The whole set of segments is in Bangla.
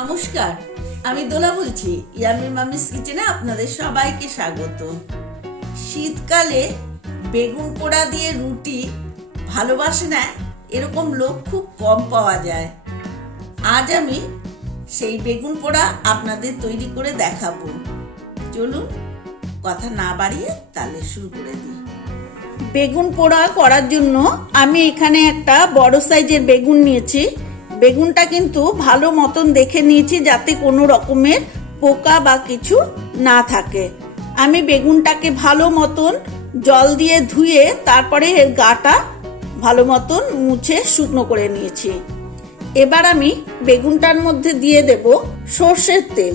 নমস্কার, আমি দোলা বলছি। ইয়াম্মি মাম্মিস কিচেনে আপনাদের সবাইকে স্বাগত। শীতকালে বেগুন পোড়া দিয়ে রুটি ভালোবাসে না এরকম লোক খুব কম পাওয়া যায়। আজ আমি সেই বেগুন পোড়া আপনাদের তৈরি করে দেখাবো। চলুন কথা না বাড়িয়ে তাহলে শুরু করে দিই। বেগুন পোড়া করার জন্য আমি এখানে একটা বড় সাইজের বেগুন নিয়েছি। বেগুনটা কিন্তু ভালো মতন দেখে নিয়েছি যাতে কোনো রকমের পোকা বা কিছু না থাকে। আমি বেগুনটাকে ভালো মতন জল দিয়ে ধুয়ে তারপরে এর গাটা ভালো মতন মুছে শুকনো করে নিয়েছি। এবার আমি বেগুনটার মধ্যে দিয়ে দেব সর্ষের তেল।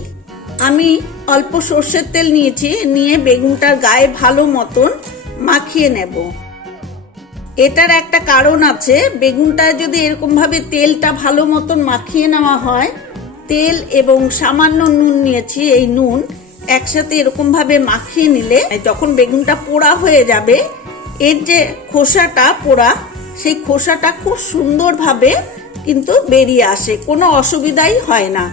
আমি অল্প সর্ষের তেল নিয়েছি, নিয়ে বেগুনটার গায়ে ভালো মতন মাখিয়ে নেব। এটার একটা কারণ আছে, বেগুনটা যদি এরকম ভাবে তেলটা ভালো মতন মাখিয়ে নেওয়া হয়, তেল এবং সামান্য নুন নিয়েছি, এই নুন একসাথে এরকম ভাবে মাখিয়ে নিলে যখন বেগুনটা পোড়া হয়ে যাবে, এর যে খোসাটা পোড়া, সেই খোসাটা খুব সুন্দরভাবে কিন্তু বেরিয়ে আসে, কোনো অসুবিধাই হয় না।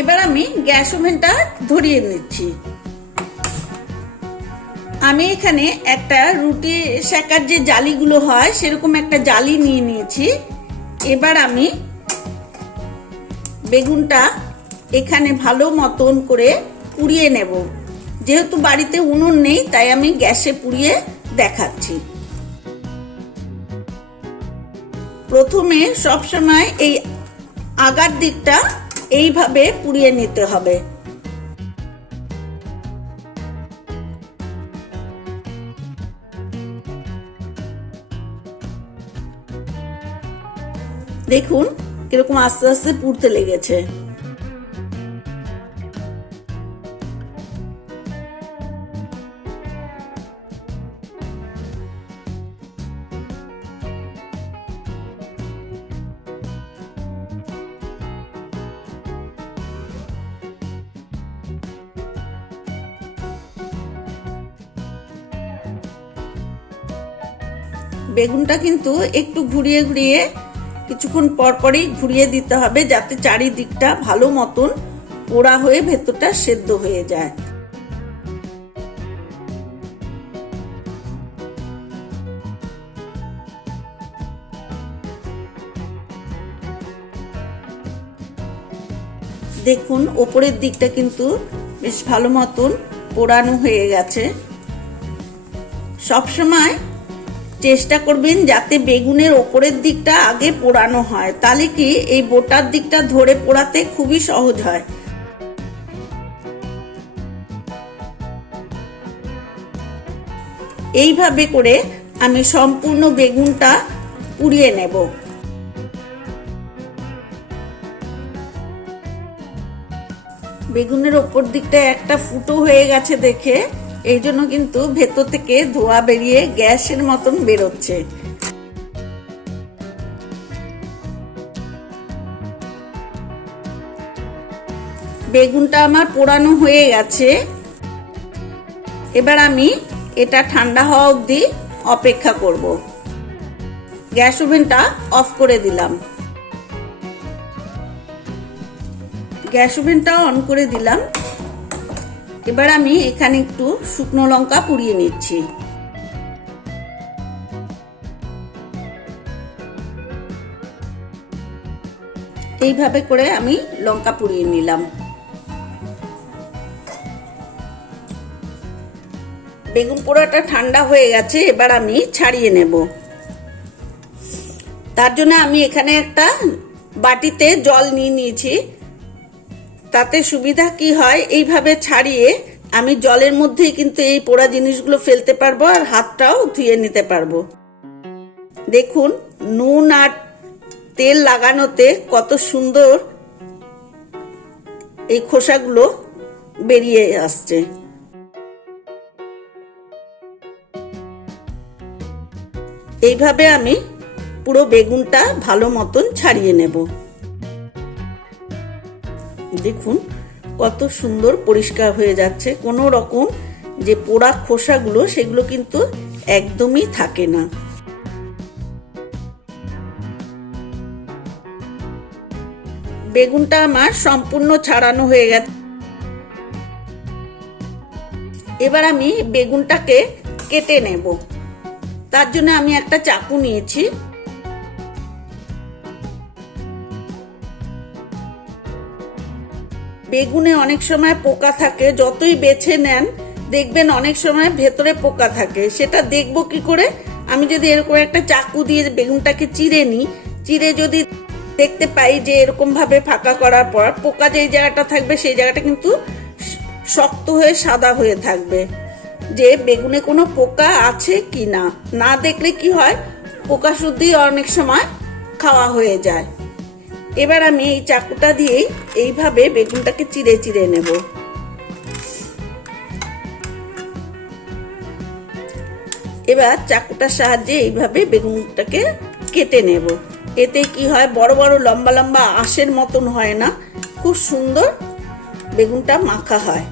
এবার আমি গ্যাস ওভেনটা ধরিয়ে নিচ্ছি। আমি এখানে একটা রুটি সেকার যে জালিগুলো হয় সেরকম একটা জালি নিয়ে নিয়েছি। এবার আমি বেগুনটা এখানে ভালো মতন করে পুড়িয়ে নেব। যেহেতু বাড়িতে উনুন নেই তাই আমি গ্যাসে পুড়িয়ে দেখাচ্ছি। প্রথমে সবসময় এই আগার দিকটা এইভাবে পুড়িয়ে নিতে হবে। দেখুন কিরকম আস্তে আস্তে পুড়তে লেগেছে। বেগুনটা কিন্তু একটু ঘুরিয়ে ঘুরিয়ে কিছুক্ষণ পরপরই ঘুরিয়ে দিতে হবে যাতে চারিদিকটা ভালো মতন পোড়া হয়ে ভেতরটা সেদ্ধ হয়ে যায়। দেখুন ওপরের দিকটা কিন্তু বেশ ভালো মতন পোড়ানো হয়ে গেছে। সবসময় চেষ্টা করবেন যাতে বেগুনের ওপরের দিকটা আগে পোড়ানো হয়, তাহলে কি এই বোটার দিকটা ধরে পোড়াতে খুবই সহজ হয়। এইভাবে করে আমি সম্পূর্ণ বেগুনটা পুড়িয়ে নেব। বেগুনের ওপর দিকটা একটা ফুটো হয়ে গেছে দেখে এই জন্য কিন্তু ভেতর থেকে ধোঁয়া বেরিয়ে গ্যাসের মতন বেরোচ্ছে। বেগুনটা আমার পোড়ানো হয়ে গেছে। এবার আমি এটা ঠান্ডা হওয়া অবধি অপেক্ষা করব। গ্যাস ওভেনটা অফ করে দিলাম। গ্যাস ওভেনটা অন করে দিলাম। এবার আমি এখানে একটু শুকনো লঙ্কা পুড়িয়ে নিচ্ছি। এইভাবে করে আমি লঙ্কা পুড়িয়ে নিলাম। বেগুন পোড়াটা ঠান্ডা হয়ে গেছে, এবার আমি ছাড়িয়ে নেব। তার জন্য আমি এখানে একটা বাটিতে জল নিয়ে নিয়েছি। তাতে সুবিধা কি হয়, এইভাবে ছাড়িয়ে আমি জলের মধ্যেই কিন্তু এই পোড়া জিনিসগুলো ফেলতে পারবো আর হাতটাও ধুয়ে নিতে পারবো। দেখুন নুন আর তেল লাগানোতে কত সুন্দর এই খোসাগুলো বেরিয়ে আসছে। এইভাবে আমি পুরো বেগুনটা ভালো মতন ছাড়িয়ে নেব। দেখুন কত সুন্দর পরিষ্কার হয়ে যাচ্ছে, কোনো রকম যে পোড়া খোসাগুলো সেগুলো কিন্তু একদমই থাকে না। বেগুনটা আমার সম্পূর্ণ ছাড়ানো হয়ে গেছে। এবার আমি বেগুনটাকে কেটে নেব। তার জন্য আমি একটা চাকু নিয়েছি। বেগুনে অনেক সময় পোকা থাকে, যতই বেছে নেন দেখবেন অনেক সময় ভেতরে পোকা থাকে। সেটা দেখবো কি করে? আমি যদি এরকম একটা চাকু দিয়ে বেগুনটাকে চিড়ে নিই, চিড়ে যদি দেখতে পাই যে এরকম ভাবে ফাঁকা করার পর পোকা যেই জায়গাটা থাকবে সেই জায়গাটা কিন্তু শক্ত হয়ে সাদা হয়ে থাকবে, যে বেগুনে কোনো পোকা আছে কি না। না দেখলে কি হয়, পোকা শুদ্ধি অনেক সময় খাওয়া হয়ে যায়। এবার আমি এই চাকুটা দিয়েই এইভাবে বেগুনটাকে চিড়ে চিড়ে নেব। এবার চাকুটার সাহায্যে এইভাবে বেগুনটাকে কেটে নেব। এতে কি হয়, বড় বড় লম্বা লম্বা আঁশের মতন হয় না, খুব সুন্দর বেগুনটা মাখা হয়।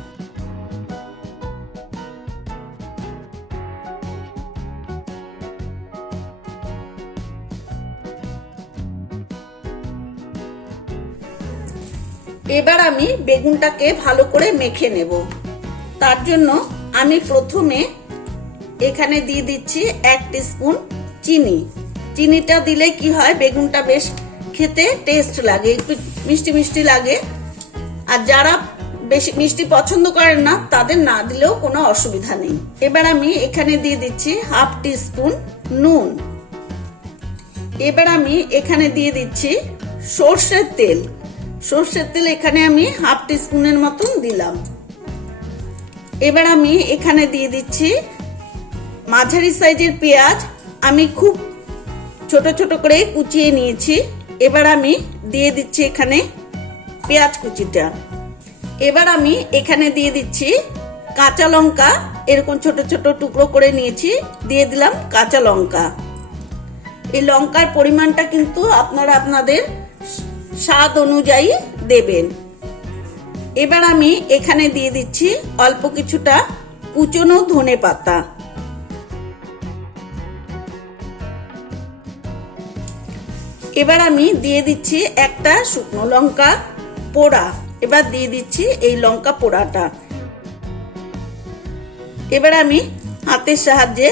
এবার আমি বেগুনটাকে ভালো করে মেখে নেব। তার জন্য আমি প্রথমে এখানে দিয়ে দিচ্ছি 1 টিস্পুন চিনি। চিনিটা দিলে কি হয়, বেগুনটা বেশ খেতে টেস্ট লাগে, একটু মিষ্টি মিষ্টি লাগে। আর যারা বেশি মিষ্টি পছন্দ করেন না তাদের না দিলেও কোনো অসুবিধা নেই। এবার আমি এখানে দিয়ে দিচ্ছি 1/2 টিস্পুন নুন। এবার আমি এখানে দিয়ে দিচ্ছি সর্ষের তেল। সর্ষের তেল এখানে আমি 1/2 টিস্পুনের মতন দিলাম। এবার আমি এখানে দিয়ে দিচ্ছি মাঝারি সাইজের পেঁয়াজ, আমি খুব ছোট ছোট করে কুচিয়ে নিয়েছি। এবার আমি দিয়ে দিচ্ছি এখানে পেঁয়াজ কুচিটা। এবার আমি এখানে দিয়ে দিচ্ছি কাঁচা লঙ্কা, এরকম ছোট ছোট টুকরো করে নিয়েছি, দিয়ে দিলাম কাঁচা লঙ্কা। এই লঙ্কার পরিমাণটা কিন্তু আপনারা আপনাদের স্বাদ অনুযায়ী দেবেন। এবার আমি এখানে দিয়ে দিচ্ছি অল্প কিছুটা কুচনো ধনে পাতা। এবার আমি দিয়ে দিচ্ছি একটা শুকনো লঙ্কা পোড়া। এবার দিয়ে দিচ্ছি এই লঙ্কা পোড়াটা। এবার আমি হাতের সাহায্যে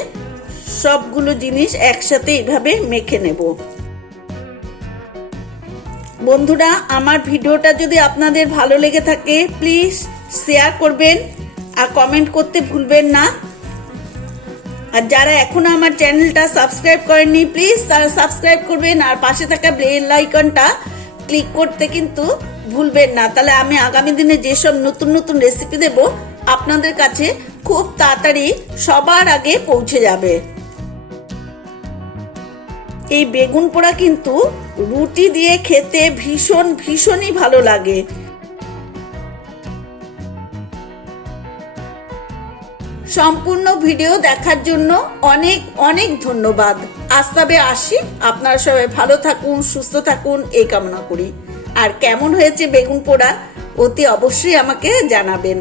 সবগুলো জিনিস একসাথে এইভাবে মেখে নেব। বন্ধুরা, আমার ভিডিওটা যদি আপনাদের ভালো লেগে থাকে প্লিজ শেয়ার করবেন আর কমেন্ট করতে ভুলবেন না। আর যারা এখনো আমার চ্যানেলটা সাবস্ক্রাইব করেননি প্লিজ তারা সাবস্ক্রাইব করবেন, আর পাশে থাকা বেল আইকনটা ক্লিক করতে কিন্তু ভুলবেন না। তাহলে আমি আগামী দিনে যেসব নতুন নতুন রেসিপি দেব আপনাদের কাছে খুব তাড়াতাড়ি সবার আগে পৌঁছে যাবে। এই বেগুন পোড়া কিন্তু রুটি দিয়ে খেতে ভীষণই ভালো লাগে। সম্পূর্ণ ভিডিও দেখার জন্য অনেক অনেক ধন্যবাদ। আজ তবে আসি, আপনারা সবাই ভালো থাকুন, সুস্থ থাকুন এই কামনা করি। আর কেমন হয়েছে বেগুন পোড়া অতি অবশ্যই আমাকে জানাবেন।